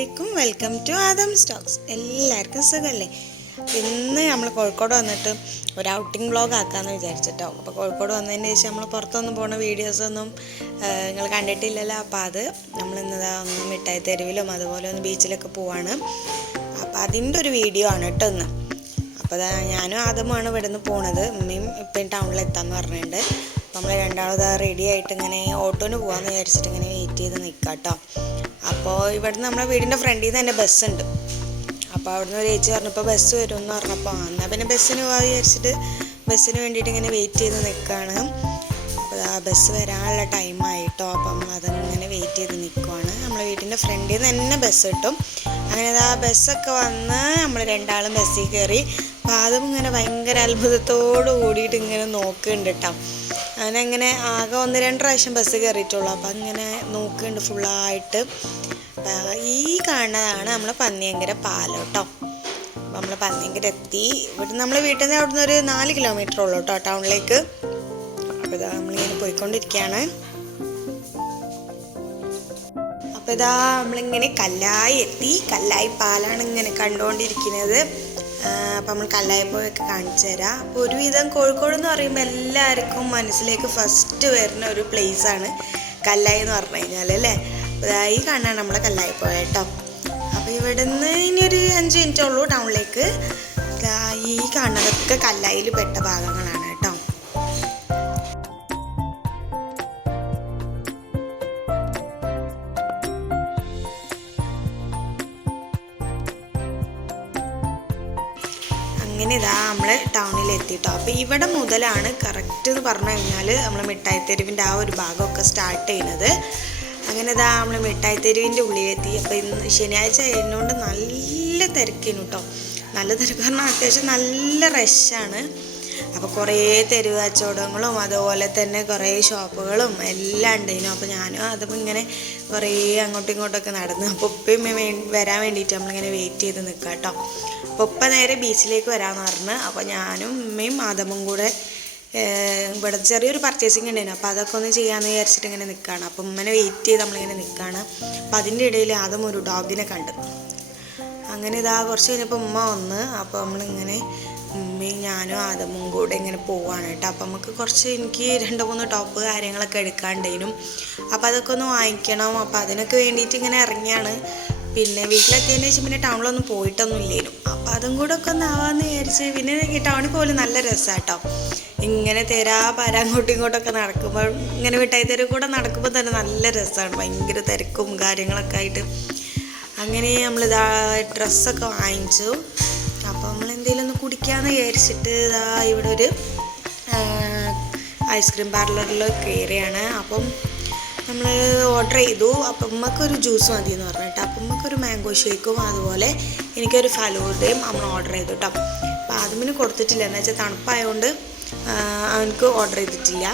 അലൈക്കും welcome to Adam Stokes എല്ലാവർക്കും സുഖമല്ലേ ഇന്ന് നമ്മൾ കോഴിക്കോട് വന്നിട്ട് ഒരു ഔട്ടിംഗ് വ്ളോഗ് ആക്കാമെന്ന് വിചാരിച്ചിട്ടോ. അപ്പോൾ കോഴിക്കോട് വന്നതിന് ശേഷം നമ്മൾ പുറത്തൊന്നും പോകുന്ന വീഡിയോസൊന്നും നിങ്ങൾ കണ്ടിട്ടില്ലല്ലോ. അപ്പോൾ അത് നമ്മൾ ഇന്നതാ ഒന്ന് മിഠായി തെരുവിലും അതുപോലെ ഒന്ന് ബീച്ചിലൊക്കെ പോവാണ്. അപ്പോൾ അതിന്റെ ഒരു വീഡിയോ ആണ് കേട്ടോ ഇന്ന്. അപ്പോൾ ഞാനും ആദ്യമാണ് ഇവിടെ നിന്ന് പോണത്. ഉമ്മയും ഇപ്പം ടൗണിൽ എത്താമെന്ന് പറഞ്ഞിട്ടുണ്ട്. നമ്മൾ രണ്ടാമത് റെഡി ആയിട്ട് ഇങ്ങനെ ഓട്ടോന് പോകാമെന്ന് വിചാരിച്ചിട്ട് ഇങ്ങനെ വെയിറ്റ് ചെയ്ത് നിൽക്കാം കേട്ടോ അപ്പോൾ ഇവിടുന്ന് നമ്മുടെ വീടിന്റെ ഫ്രണ്ടിൽ നിന്ന് തന്നെ ബസ്സുണ്ട് അപ്പോൾ അവിടുന്ന് ഒരു ചേച്ചി പറഞ്ഞപ്പോൾ ബസ് വരും എന്ന് പറഞ്ഞപ്പോൾ എന്നാൽ പിന്നെ ബസ്സിന് പോകാൻ വിചാരിച്ചിട്ട് ബസ്സിന് വേണ്ടിയിട്ട് ഇങ്ങനെ വെയിറ്റ് ചെയ്ത് നിൽക്കുകയാണ് അപ്പോൾ ആ ബസ് വരാനുള്ള ടൈമായിട്ടോ നമ്മൾ അതങ്ങനെ വെയിറ്റ് ചെയ്ത് നിൽക്കുവാണ് നമ്മളെ വീട്ടിന്റെ ഫ്രണ്ടിൽ നിന്ന് തന്നെ ബസ് കിട്ടും. അങ്ങനെ ആ ബസ്സൊക്കെ വന്ന് നമ്മൾ രണ്ടാളും ബസ്സിൽ കയറി അപ്പോൾ അതും ഇങ്ങനെ ഭയങ്കര അത്ഭുതത്തോട് കൂടിയിട്ട് ഇങ്ങനെ നോക്കുന്നുണ്ട് കേട്ടോ അങ്ങനെ ആകെ ഒന്ന് രണ്ട് പ്രാവശ്യം ബസ് കയറിയിട്ടുള്ളൂ. അപ്പം അങ്ങനെ നോക്കുന്നുണ്ട് ഫുള്ളായിട്ട് ഈ കാണുന്നതാണ് നമ്മൾ പന്നിയങ്കര പാലം കേട്ടോ. നമ്മൾ പന്നിയങ്കര എത്തി. ഇവിടെ നമ്മൾ വീട്ടിൽ നിന്ന് അവിടുന്ന് ഒരു നാല് കിലോമീറ്റർ ഉള്ളൂ കേട്ടോ ടൗണിലേക്ക് അപ്പോൾ ഇതാ നമ്മളിങ്ങനെ പോയിക്കൊണ്ടിരിക്കുകയാണ് അപ്പോൾ ഇതാ നമ്മളിങ്ങനെ കല്ലായി എത്തി. കല്ലായി പാലാണ് ഇങ്ങനെ കണ്ടുകൊണ്ടിരിക്കുന്നത് അപ്പം നമ്മൾ കല്ലായി പോയൊക്കെ കാണിച്ചു തരാം. അപ്പോൾ ഒരുവിധം കോഴിക്കോട് എന്ന് പറയുമ്പോൾ എല്ലാവർക്കും മനസ്സിലേക്ക് ഫസ്റ്റ് വരുന്ന ഒരു പ്ലേസാണ് കല്ലായി എന്ന് പറഞ്ഞു കഴിഞ്ഞാൽ അല്ലേ? അപ്പോൾ ഈ കാണാൻ നമ്മളെ കല്ലായി പോയ കേട്ടോ അപ്പോൾ ഇവിടെ നിന്ന് ഇനി ഒരു അഞ്ച് മിനിറ്റ് ഉള്ളൂ ടൗണിലേക്ക് ഈ കാണുന്നതൊക്കെ കല്ലായിൽ പെട്ട ഭാഗങ്ങളാണ്. അങ്ങനെ ഇതാ നമ്മൾ ടൗണിൽ എത്തിയിട്ടോ അപ്പോൾ ഇവിടെ മുതലാണ് കറക്റ്റ് എന്ന് പറഞ്ഞു കഴിഞ്ഞാൽ നമ്മൾ മിഠായി തെരുവിന്റെ ആ ഒരു ഭാഗമൊക്കെ സ്റ്റാർട്ട് ചെയ്യുന്നത് അങ്ങനെ ഇതാ നമ്മൾ മിഠായി തെരുവിന്റെ ഉള്ളിലെത്തി. അപ്പോൾ ഇന്ന് ശനിയാഴ്ച ആയതുകൊണ്ട് നല്ല തിരക്കിനു കേട്ടോ നല്ല തിരക്ക് പറഞ്ഞാൽ അത്യാവശ്യം നല്ല റഷാണ് അപ്പോൾ കുറേ തെരുവ് കച്ചവടങ്ങളും അതുപോലെ തന്നെ കുറേ ഷോപ്പുകളും എല്ലാം ഉണ്ടായിരുന്നു അപ്പോൾ ഞാനും അതും ഇങ്ങനെ കുറേ അങ്ങോട്ടും ഇങ്ങോട്ടൊക്കെ നടന്നു. അപ്പോൾ ഉപ്പയും വരാൻ വേണ്ടിയിട്ട് നമ്മളിങ്ങനെ വെയിറ്റ് ചെയ്ത് നിൽക്കുക കേട്ടോ അപ്പോൾ ഉപ്പ നേരെ ബീച്ചിലേക്ക് വരാമെന്ന് പറഞ്ഞ്. അപ്പോൾ ഞാനും ഉമ്മയും ആദമും കൂടെ ഇവിടെ ചെറിയൊരു പർച്ചേസിങ് ഉണ്ടായിരുന്നു അപ്പോൾ അതൊക്കെ ഒന്ന് ചെയ്യാമെന്ന് വിചാരിച്ചിട്ട് ഇങ്ങനെ നിൽക്കുകയാണ് അപ്പോൾ ഉമ്മനെ വെയിറ്റ് ചെയ്ത് നമ്മളിങ്ങനെ നിൽക്കുകയാണ് അപ്പോൾ അതിന്റെ ഇടയിൽ ആദം ഒരു ഡോഗിനെ കണ്ടു. അങ്ങനെ ഇതാ കുറച്ച് കഴിഞ്ഞപ്പോൾ ഉമ്മ വന്ന്. അപ്പോൾ നമ്മളിങ്ങനെ ഉമ്മയും ഞാനും ആദമും കൂടെ ഇങ്ങനെ പോവാണ് കേട്ടോ. അപ്പം നമുക്ക് കുറച്ച് എനിക്ക് രണ്ട് മൂന്ന് ടോപ്പ് കാര്യങ്ങളൊക്കെ എടുക്കാണ്ടേനും. അപ്പം അതൊക്കെ ഒന്ന് വാങ്ങിക്കണം. അപ്പം അതിനൊക്കെ വേണ്ടിയിട്ട് ഇങ്ങനെ ഇറങ്ങിയാണ്. പിന്നെ വീട്ടിലെത്തിയതിന് ശേഷം പിന്നെ ടൗണിലൊന്നും പോയിട്ടൊന്നും ഇല്ലേനും. അപ്പം അതും കൂടെ ഒക്കെ ഒന്ന് ആവാമെന്ന് വിചാരിച്ച് പിന്നെ ഈ ടൗണിൽ പോലും നല്ല രസമാട്ടോ ഇങ്ങനെ തെരാ പാര ഇങ്ങോട്ടൊക്കെ നടക്കുമ്പോൾ ഇങ്ങനെ മിഠായി തരും കൂടെ നടക്കുമ്പോൾ തന്നെ നല്ല രസമാണ് ഭയങ്കര തിരക്കും കാര്യങ്ങളൊക്കെ ആയിട്ട്. അങ്ങനെ നമ്മളിതാ ഡ്രസ്സൊക്കെ വാങ്ങിച്ചു. എന്തെങ്കിലും കുടിക്കാമെന്ന് വിചാരിച്ചിട്ട് ഇതാ ഇവിടെ ഒരു ഐസ്ക്രീം പാർലറിൽ കയറിയാണ്. അപ്പം നമ്മൾ ഓർഡർ ചെയ്തു. അപ്പം ഉമ്മക്കൊരു ജ്യൂസ് മതി എന്ന് പറഞ്ഞിട്ട്. അപ്പം ഉമ്മക്കൊരു മാംഗോ ഷേക്കും അതുപോലെ എനിക്കൊരു ഫലൂദയും അമ്മ ഓർഡർ ചെയ്തു കേട്ടോ അപ്പം ആദ്യമിന് കൊടുത്തിട്ടില്ല. എന്ന് വെച്ചാൽ തണുപ്പായതുകൊണ്ട് അവനക്ക് ഓർഡർ ചെയ്തിട്ടില്ല.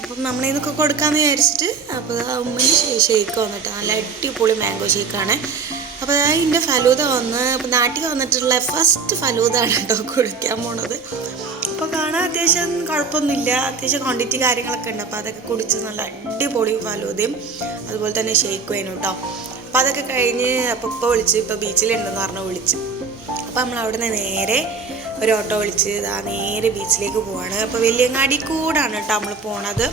അപ്പം നമ്മളിതൊക്കെ കൊടുക്കാമെന്ന് വിചാരിച്ചിട്ട് അപ്പോൾ ഉമ്മന് ഷേക്ക് വന്നിട്ട് നല്ല അടിപൊളി മാംഗോ ഷേക്കാണ് അപ്പോൾ അതിന്റെ ഫലൂത വന്ന് നാട്ടിൽ വന്നിട്ടുള്ള ഫസ്റ്റ് ഫലൂതാണ് കേട്ടോ കുടിക്കാൻ പോണത്. അപ്പോൾ കാണാൻ അത്യാവശ്യം കുഴപ്പമൊന്നുമില്ല. അത്യാവശ്യം ക്വാണ്ടിറ്റി കാര്യങ്ങളൊക്കെ ഉണ്ട്. അപ്പോൾ അതൊക്കെ കുടിച്ച് നല്ല അടിപൊളി ഫലൂതയും അതുപോലെ തന്നെ ഷെയ്ക്കും അതിനും കേട്ടോ. അപ്പോൾ അതൊക്കെ കഴിഞ്ഞ് അപ്പോൾ ഇപ്പോൾ വിളിച്ച് ഇപ്പോൾ ബീച്ചിലുണ്ടെന്ന് പറഞ്ഞ് വിളിച്ച്. അപ്പോൾ നമ്മൾ അവിടെ നിന്ന് നേരെ ഒരു ഓട്ടോ വിളിച്ച് ആ നേരെ ബീച്ചിലേക്ക് പോവാണ്. അപ്പോൾ വലിയങ്ങാടി കൂടാണ് കേട്ടോ നമ്മൾ പോണത്.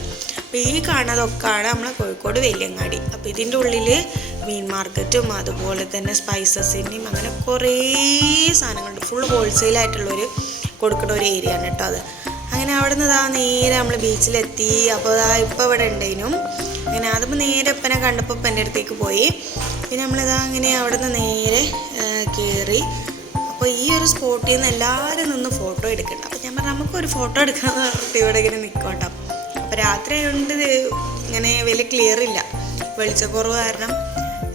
അപ്പോൾ ഈ കാണുന്നതൊക്കെയാണ് നമ്മളെ കോഴിക്കോട് വെല്ലിയങ്ങാടി. അപ്പോൾ ഇതിന്റെ ഉള്ളിൽ മീൻ മാർക്കറ്റും അതുപോലെ തന്നെ സ്പൈസസിന്റെയും അങ്ങനെ കുറേ സാധനങ്ങളുണ്ട്. ഫുൾ ഹോൾസെയിലായിട്ടുള്ളൊരു കൊടുക്കുന്ന ഒരു ഏരിയ ആണ് കേട്ടോ അത്. അങ്ങനെ അവിടെ നിന്ന് ഇതാ നേരെ നമ്മൾ ബീച്ചിലെത്തി അപ്പോൾ ഇതാ ഇപ്പോൾ ഇവിടെ ഉണ്ടേനും അങ്ങനെ അതിപ്പോൾ നേരെ ഇപ്പനെ കണ്ടപ്പോൾ ഇപ്പം എന്റെ അടുത്തേക്ക് പോയി. പിന്നെ നമ്മളിതാ അങ്ങനെ അവിടെ നിന്ന് നേരെ കയറി അപ്പോൾ ഈ ഒരു സ്പോട്ടിൽ നിന്ന് എല്ലാവരും നിന്ന് ഫോട്ടോ എടുക്കുന്നുണ്ട് അപ്പോൾ ഞാൻ പറഞ്ഞു നമുക്കൊരു ഫോട്ടോ എടുക്കാമെന്ന് പറഞ്ഞിട്ട് ഇവിടെ ഇങ്ങനെ നിൽക്കോട്ടോ അപ്പോൾ രാത്രി ആയതുകൊണ്ട് ഇങ്ങനെ വലിയ ക്ലിയർ ഇല്ല. വെളിച്ചക്കുറവ് കാരണം.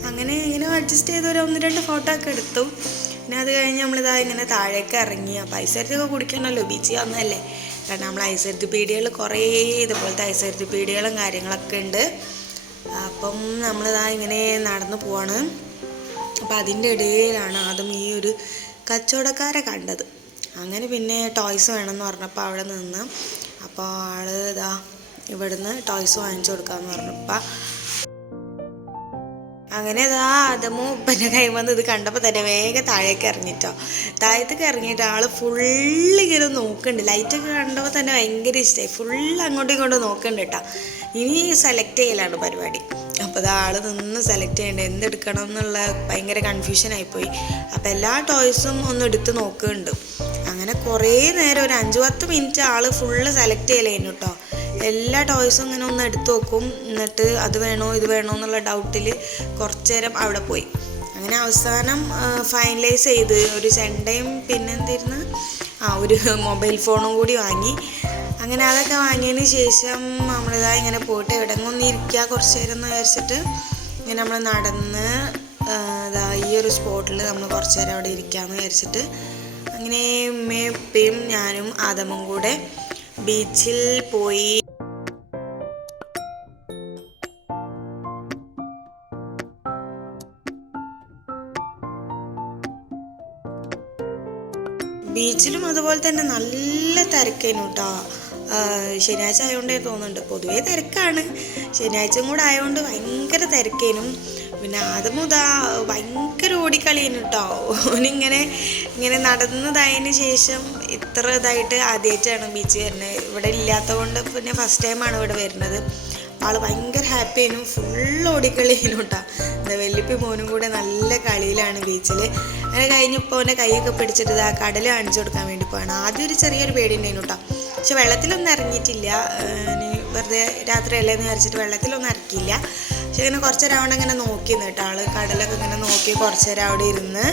അങ്ങനെ ഇങ്ങനെ അഡ്ജസ്റ്റ് ചെയ്ത് ഒരു ഒന്ന് രണ്ട് ഫോട്ടോ ഒക്കെ എടുത്തു. പിന്നെ അത് കഴിഞ്ഞ് നമ്മളിതാ ഇങ്ങനെ താഴേക്ക് ഇറങ്ങി. അപ്പോൾ ഐസരുത്തൊക്കെ കുടിക്കണമല്ലോ ബീച്ചിൽ വന്നതല്ലേ. കാരണം നമ്മൾ ഐസരുത്തി പീടികൾ കുറേ ഇതുപോലത്തെ ഐസരുത്തി പീടികളും കാര്യങ്ങളൊക്കെ ഉണ്ട്. അപ്പം നമ്മളിതാ ഇങ്ങനെ നടന്നു പോവാണ്. അപ്പം അതിന്റെ ഇടയിലാണ് ആദ്യം ഈ ഒരു കച്ചവടക്കാരെ കണ്ടത്. അങ്ങനെ പിന്നെ ടോയ്സ് വേണമെന്ന് പറഞ്ഞപ്പോൾ അവിടെ നിന്ന്. അപ്പോൾ ആൾ ഇതാ ഇവിടുന്ന് ടോയ്സ് വാങ്ങിച്ചു കൊടുക്കാമെന്ന് പറഞ്ഞപ്പോൾ അങ്ങനെ അതാ അതമോ ഉപ്പന്റെ കൈ വന്ന് ഇത് കണ്ടപ്പോൾ തന്നെ വേഗം താഴേക്ക് ഇറങ്ങിട്ടോ. താഴത്തേക്ക് ഇറങ്ങിയിട്ട് ആൾ ഫുള്ള് ഇങ്ങനെ നോക്കുന്നുണ്ട്. ലൈറ്റൊക്കെ കണ്ടപ്പോൾ തന്നെ ഭയങ്കര ഇഷ്ടമായി ഫുള്ള് അങ്ങോട്ടും ഇങ്ങോട്ടും നോക്കുന്നുണ്ട് കേട്ടോ. ഇനി സെലക്ട് ചെയ്യലാണ് പരിപാടി. അപ്പോൾ ആൾ നിന്ന് സെലക്ട് ചെയ്യേണ്ടത് എന്തെടുക്കണം എന്നുള്ള ഭയങ്കര കൺഫ്യൂഷൻ ആയിപ്പോയി. അപ്പോൾ എല്ലാ ടോയ്സും ഒന്ന് എടുത്ത് നോക്കുന്നുണ്ട്. അങ്ങനെ കുറേ നേരം ഒരു അഞ്ച് പത്ത് മിനിറ്റ് ആൾ ഫുള്ള് സെലക്ട് ചെയ്യലേനു കേട്ടോ. എല്ലാ ടോയ്സും ഇങ്ങനെ ഒന്ന് എടുത്തു നോക്കും എന്നിട്ട് അത് വേണോ ഇത് വേണോ എന്നുള്ള ഡൗട്ടിൽ കുറച്ച് നേരം അവിടെ പോയി. അങ്ങനെ അവസാനം ഫൈനലൈസ് ചെയ്ത് ഒരു ചെണ്ടയും പിന്നെ എന്തിരുന്ന്? ആ ഒരു മൊബൈൽ ഫോണും കൂടി വാങ്ങി. അങ്ങനെ അതൊക്കെ വാങ്ങിയതിന് ശേഷം നമ്മളിതാ ഇങ്ങനെ പോയിട്ട് എവിടെങ്ങൊന്നും ഇരിക്കുക കുറച്ച് നേരം എന്ന് വിചാരിച്ചിട്ട് ഇങ്ങനെ നമ്മൾ നടന്ന് ഇതാ ഈ ഒരു സ്പോട്ടിൽ നമ്മൾ കുറച്ച് നേരം അവിടെ ഇരിക്കാമെന്ന് വിചാരിച്ചിട്ട് അങ്ങനെ ഉമ്മയും ഉപ്പയും ഞാനും ആദമും കൂടെ ബീച്ചിൽ പോയി ബീച്ചിലും അതുപോലെ തന്നെ നല്ല തിരക്കേനു കേട്ടോ ശനിയാഴ്ച ആയതുകൊണ്ടേ തോന്നുന്നുണ്ട്. പൊതുവേ തിരക്കാണ്. ശനിയാഴ്ചയും കൂടെ ആയതുകൊണ്ട് ഭയങ്കര തിരക്കേനും. പിന്നെ ആദ്യം മുതാ ഭയങ്കര ഓടിക്കളിയേനു കേട്ടോ ഓനിങ്ങനെ ഇങ്ങനെ നടന്നതായതിന് ശേഷം ഇത്ര ഇതായിട്ട് ആദ്യമായിട്ടാണ് ബീച്ച് വരുന്നത് ഇവിടെ ഇല്ലാത്തതുകൊണ്ട് പിന്നെ ഫസ്റ്റ് ടൈമാണ് ഇവിടെ വരുന്നത്. ആൾ ഭയങ്കര ഹാപ്പി ആയിരുന്നു. ഫുൾ ഓടിക്കളിയിലും കേട്ടോ എന്താ വെല്ലുപ്പി മോനും കൂടെ നല്ല കളിയിലാണ് ബീച്ചിൽ അങ്ങനെ കഴിഞ്ഞപ്പോൾ അവന്റെ കൈയൊക്കെ പിടിച്ചിട്ട് ഇതാ കടൽ കാണിച്ചു കൊടുക്കാൻ വേണ്ടി പോവാണ്. ആദ്യം ഒരു ചെറിയൊരു പേടി ഉണ്ടായിരുന്നു കേട്ടോ പക്ഷെ വെള്ളത്തിലൊന്നും ഇറങ്ങിയിട്ടില്ല. വെറുതെ രാത്രിയല്ലേ എന്ന് വിചാരിച്ചിട്ട് വെള്ളത്തിലൊന്നും ഇറക്കിയില്ല. പക്ഷെ ഇങ്ങനെ കുറച്ച് നേരം അവിടെ ഇങ്ങനെ നോക്കി കേട്ടോ ആൾ കടലൊക്കെ ഇങ്ങനെ നോക്കി കുറച്ച് നേരം അവിടെ ഇരുന്ന്.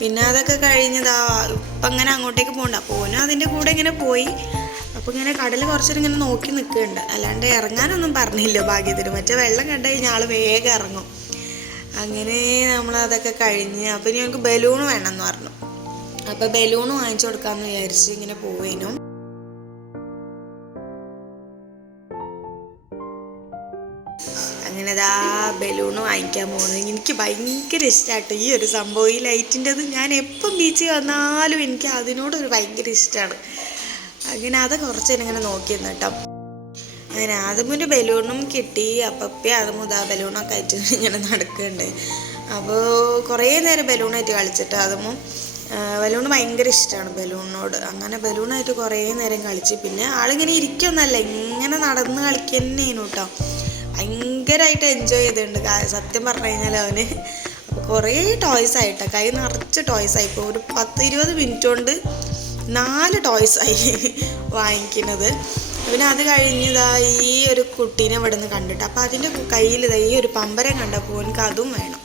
പിന്നെ അതൊക്കെ കഴിഞ്ഞതാ ഇപ്പം അങ്ങനെ അങ്ങോട്ടേക്ക് പോകണ്ട. ഓനും അതിന്റെ കൂടെ ഇങ്ങനെ പോയി. അപ്പോൾ ഇങ്ങനെ കടൽ കുറച്ചേരം ഇങ്ങനെ നോക്കി നിൽക്കുന്നുണ്ട്. അല്ലാണ്ട് ഇറങ്ങാനൊന്നും പറഞ്ഞില്ല ഭാഗ്യത്തിന്. മറ്റേ വെള്ളം കണ്ടു കഴിഞ്ഞാൽ ആൾ വേഗം ഇറങ്ങും. അങ്ങനെ നമ്മൾ അതൊക്കെ കഴിഞ്ഞ് അപ്പം ഇനി നമുക്ക് ബലൂൺ എന്ന് പറഞ്ഞു. അപ്പോൾ ബലൂൺ വാങ്ങിച്ചു കൊടുക്കാമെന്ന് വിചാരിച്ച് ഇങ്ങനെ പോവേനും. അങ്ങനെ ദാ ബലൂൺ വാങ്ങിക്കാൻ പോകുന്നത് എനിക്ക് ഭയങ്കര ഇഷ്ടമാട്ടോ ഈ ഒരു സംഭവം. ഈ ലൈറ്റിന്റെത് ഞാൻ എപ്പം ബീച്ചിൽ വന്നാലും എനിക്ക് അതിനോടൊരു ഭയങ്കര ഇഷ്ടമാണ് അങ്ങനെ അത് കുറച്ച് ഇങ്ങനെ നോക്കിയിരുന്നു കേട്ടോ. അങ്ങനെ ആദ്യമൊരു ബലൂണും കിട്ടി. അപ്പപ്പേ അതും ഇതാ ബലൂണൊക്കെ ആയിട്ട് ഇങ്ങനെ നടക്കുന്നുണ്ട് അപ്പോൾ കുറേ നേരം ബലൂണായിട്ട് കളിച്ചിട്ട് അതും ബലൂൺ ഭയങ്കര ഇഷ്ടമാണ് ബലൂണിനോട്. അങ്ങനെ ബലൂണായിട്ട് കുറേ നേരം കളിച്ച്. പിന്നെ ആളിങ്ങനെ ഇരിക്കൊന്നല്ല ഇങ്ങനെ നടന്ന് കളിക്കുന്നേനു കേട്ടോ. ഭയങ്കരമായിട്ട് എൻജോയ് ചെയ്തിട്ടുണ്ട്. സത്യം പറഞ്ഞു കഴിഞ്ഞാൽ അവന്. കുറേ ടോയ്സ് ആയിട്ടോ. കൈ നിറച്ച് ടോയ്സ് ആയി. ഇപ്പോൾ ഒരു പത്ത് ഇരുപത് മിനിറ്റ് കൊണ്ട് നാല് ടോയ്സ് ആയി വാങ്ങിക്കുന്നത്. പിന്നെ അത് കഴിഞ്ഞതാ ഈ ഒരു കുട്ടീനെ ഇവിടെ നിന്ന് കണ്ടിട്ട് അപ്പോൾ അതിന്റെ കയ്യിൽ ഈ ഒരു പമ്പരം കണ്ടപ്പോൾ എനിക്ക് അതും വേണം.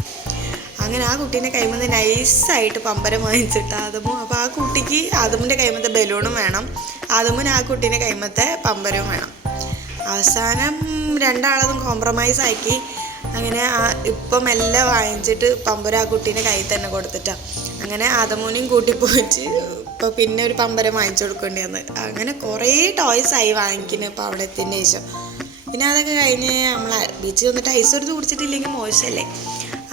അങ്ങനെ ആ കുട്ടീനെ കൈമന്ന് നൈസായിട്ട് പമ്പരം വാങ്ങിച്ചിട്ട് ആദമു അപ്പോൾ ആ കുട്ടിക്ക് ആദമിന്റെ കൈമത്തെ ബലൂണും വേണം. ആദമിന് ആ കുട്ടീനെ കൈമത്തെ പമ്പരവും വേണം. അവസാനം രണ്ടാളതും കോംപ്രമൈസ് ആക്കി. അങ്ങനെ ആ ഇപ്പം എല്ലാം വാങ്ങിച്ചിട്ട് പമ്പരം ആ കുട്ടീനെ കയ്യിൽ തന്നെ കൊടുത്തിട്ടാ. അങ്ങനെ ആദമോനെയും കൂട്ടി പോയിട്ട് ഇപ്പം പിന്നെ ഒരു പമ്പരം വാങ്ങിച്ചു കൊടുക്കേണ്ടി വന്ന്. അങ്ങനെ കുറേ ടോയ്സ് ആയി വാങ്ങിക്കുന്നത് ഇപ്പോൾ അവിടെ എത്തിന്റെ ശേഷം. പിന്നെ അതൊക്കെ കഴിഞ്ഞ് നമ്മൾ ബീച്ചിൽ വന്നിട്ട് ഐസ് ഒരു കുടിച്ചിട്ടില്ലെങ്കിൽ മോശമല്ലേ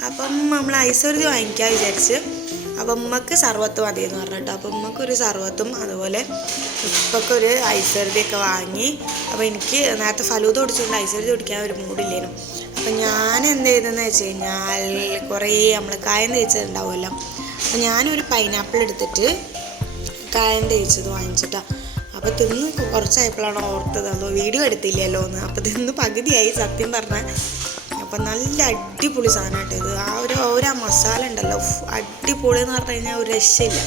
അപ്പം നമ്മൾ ഐസ് ഒരു വാങ്ങിക്കാൻ വിചാരിച്ച്. അപ്പം ഉമ്മക്ക് സർവത്ത് മതി എന്ന് പറഞ്ഞിട്ട്. അപ്പം ഉമ്മക്കൊരു സർവത്തും അതുപോലെ ഉപ്പക്കൊരു ഐസറുതിയൊക്കെ വാങ്ങി. അപ്പോൾ എനിക്ക് നേരത്തെ ഫലൂത കുടിച്ചുകൊണ്ട് ഐശ്വര്യ കുടിക്കാൻ ഒരു മൂടില്ലേനും. അപ്പം ഞാൻ എന്ത് ചെയ്തെന്ന് വെച്ച് കഴിഞ്ഞാൽ കുറേ നമ്മൾ കായം തേച്ചിട്ടുണ്ടാവുമല്ലോ അപ്പം ഞാനൊരു പൈനാപ്പിൾ എടുത്തിട്ട് കായം തേച്ചത് വാങ്ങിച്ചിട്ടാണ് അപ്പോൾ തിന്ന് കുറച്ചായപ്പോഴാണ് ഓർത്തത് അതോ വീഡിയോ എടുത്തില്ലല്ലോ എന്ന്. അപ്പോൾ തിന്ന് പകുതിയായി സത്യം പറഞ്ഞാൽ അപ്പം നല്ല അടിപൊളി സാധനമായിട്ട് ഇത്. ആ ഒരു ഒരു ആ മസാല ഉണ്ടല്ലോ അടിപൊളി എന്ന് പറഞ്ഞു കഴിഞ്ഞാൽ ഒരു രക്ഷയില്ല.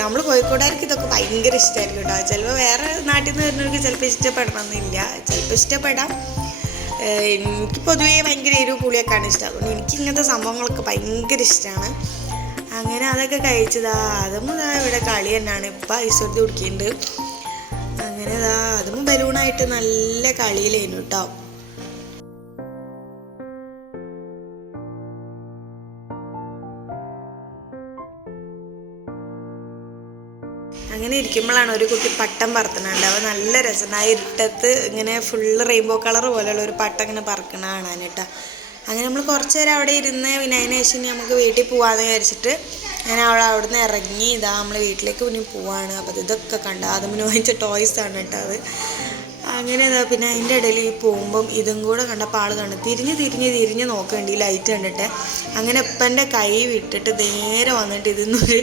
നമ്മൾ കോഴിക്കോട്ടുകാർക്ക് ഇതൊക്കെ ഭയങ്കര ഇഷ്ടമായിരിക്കും കേട്ടോ. ചിലപ്പോൾ വേറെ നാട്ടിൽ നിന്ന് വരുന്നവർക്ക് ചിലപ്പോൾ ഇഷ്ടപ്പെടണമെന്നില്ല ചിലപ്പോൾ ഇഷ്ടപ്പെടാം. എനിക്ക് പൊതുവേ ഭയങ്കര എരിവ് പുളിയൊക്കെയാണ് ഇഷ്ടം. അതുകൊണ്ട് എനിക്ക് ഇങ്ങനത്തെ സംഭവങ്ങളൊക്കെ ഭയങ്കര ഇഷ്ടമാണ് അങ്ങനെ അതൊക്കെ കഴിച്ചതാ. അതും ഇതാ ഇവിടെ കളി തന്നെയാണ്. ഇപ്പം ഐശ്വര്യത്തിൽ കുടിക്കുന്നുണ്ട് അങ്ങനെ ഇതാ അതും ബലൂണായിട്ട് നല്ല കളിയിലേനു കേട്ടോ അങ്ങനെ ഇരിക്കുമ്പോഴാണ് ഒരു കുട്ടി പട്ടം പറത്തുന്നുണ്ട് അവ നല്ല രസമാണ് ആ ഇരുട്ടത്ത് ഇങ്ങനെ ഫുള്ള് റെയിൻബോ കളർ പോലെയുള്ള ഒരു പട്ടം ഇങ്ങനെ പറക്കണ കാണാനിട്ടാ അങ്ങനെ നമ്മൾ കുറച്ച് നേരം അവിടെ ഇരുന്ന് പിന്നെ നമുക്ക് വീട്ടിൽ പോവാന്ന് വിചാരിച്ചിട്ട് ഞാൻ അവൾ അവിടെ നിന്ന് ഇറങ്ങി ഇതാ നമ്മൾ വീട്ടിലേക്ക് പിന്നെ പോവാണ്. അപ്പോൾ ഇതൊക്കെ കണ്ട ആദ്യം വാങ്ങിച്ച ടോയ്സ് ആണ് കേട്ടോ അത്. അങ്ങനെ ഇതാ പിന്നെ അതിന്റെ ഇടയിൽ ഈ പോകുമ്പം ഇതും കൂടെ കണ്ടപ്പോൾ ആൾ കണ്ടു തിരിഞ്ഞ് തിരിഞ്ഞ് തിരിഞ്ഞ് നോക്കണ്ട ഈ ലൈറ്റ് കണ്ടിട്ട്. അങ്ങനെ ഇപ്പന്റെ കൈ വിട്ടിട്ട് നേരെ വന്നിട്ട് ഇതിന്നൊരു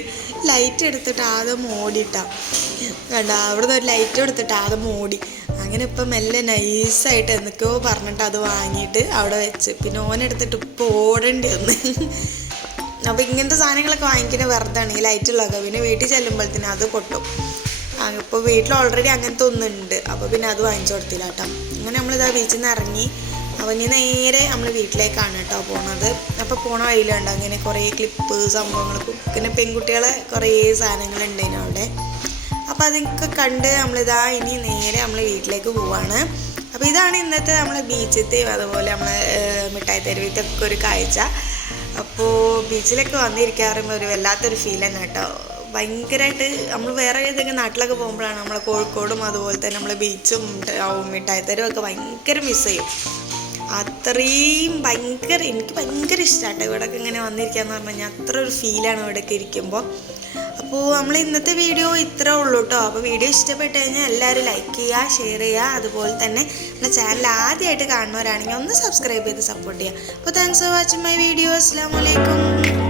ലൈറ്റ് എടുത്തിട്ട് ആദ്യം ഓടിയിട്ടാണ് കണ്ട? അവിടെ നിന്ന് ഒരു ലൈറ്റ് എടുത്തിട്ട് ആദ്യം ഓടി അങ്ങനെ ഇപ്പം മെല്ലെ നൈസായിട്ട് എന്തൊക്കെയോ പറഞ്ഞിട്ട് അത് വാങ്ങിയിട്ട് അവിടെ വെച്ച്. പിന്നെ ഓനെടുത്തിട്ട് ഇപ്പോൾ ഓടേണ്ടി വന്ന്. അപ്പോൾ ഇങ്ങനത്തെ സാധനങ്ങളൊക്കെ വാങ്ങിക്കുന്നത് വെറുതെ ആണ് ഈ ലൈറ്റുള്ളതൊക്കെ പിന്നെ വീട്ടിൽ ചെല്ലുമ്പോഴത്തേന് അത് പൊട്ടും. ഇപ്പോൾ വീട്ടിൽ ഓൾറെഡി അങ്ങനത്തെ ഒന്നുണ്ട്. അപ്പോൾ പിന്നെ അത് വാങ്ങിച്ചു കൊടുത്തില്ല കേട്ടോ. അങ്ങനെ നമ്മളിതാ ബീച്ചിൽ നിന്ന് ഇറങ്ങി. അപ്പോൾ ഇനി നേരെ നമ്മൾ വീട്ടിലേക്കാണ് കേട്ടോ പോണത്. അപ്പോൾ പോണ വഴിയിലുണ്ട് അങ്ങനെ കുറേ ക്ലിപ്പ് സംഭവങ്ങൾ പിന്നെ പെൺകുട്ടികളെ കുറേ സാധനങ്ങളുണ്ട് ഇതിന് അവിടെ. അപ്പോൾ അതൊക്കെ കണ്ട് നമ്മളിതാ ഇനി നേരെ നമ്മൾ വീട്ടിലേക്ക് പോവാണ്. അപ്പോൾ ഇതാണ് ഇന്നത്തെ നമ്മൾ ബീച്ചത്തെയും അതുപോലെ നമ്മൾ മിഠായി തെരുവിത്തൊക്കെ ഒരു കാഴ്ച. അപ്പോൾ ബീച്ചിലൊക്കെ വന്നിരിക്കാറുമ്പോൾ ഒരു വല്ലാത്തൊരു ഫീൽ തന്നെ കേട്ടോ. ഭയങ്കരമായിട്ട് നമ്മൾ വേറെ ഏതെങ്കിലും നാട്ടിലൊക്കെ പോകുമ്പോഴാണ് നമ്മൾ കോഴിക്കോടും അതുപോലെ തന്നെ നമ്മൾ ബീച്ചും മിഠായി തെരുവും ഒക്കെ ഭയങ്കര മിസ് ചെയ്യും. അത്രയും ഭയങ്കര എനിക്ക് ഭയങ്കര ഇഷ്ടമാട്ടോ ഇവിടെയൊക്കെ ഇങ്ങനെ വന്നിരിക്കുക എന്ന് പറഞ്ഞു കഴിഞ്ഞാൽ അത്ര ഒരു ഫീലാണ് ഇവിടെയൊക്കെ ഇരിക്കുമ്പോൾ അപ്പോൾ നമ്മൾ ഇന്നത്തെ വീഡിയോ ഇത്രേ ഉള്ളൂ കേട്ടോ അപ്പോൾ വീഡിയോ ഇഷ്ടപ്പെട്ട് കഴിഞ്ഞാൽ എല്ലാവരും ലൈക്ക് ചെയ്യുക ഷെയർ ചെയ്യുക അതുപോലെ തന്നെ നമ്മുടെ ചാനൽ ആദ്യമായിട്ട് കാണുന്നവരാണെങ്കിൽ ഒന്ന് സബ്സ്ക്രൈബ് ചെയ്ത് സപ്പോർട്ട് ചെയ്യുക അപ്പോൾ thanks for watching my video അസ്സാം വലൈക്കും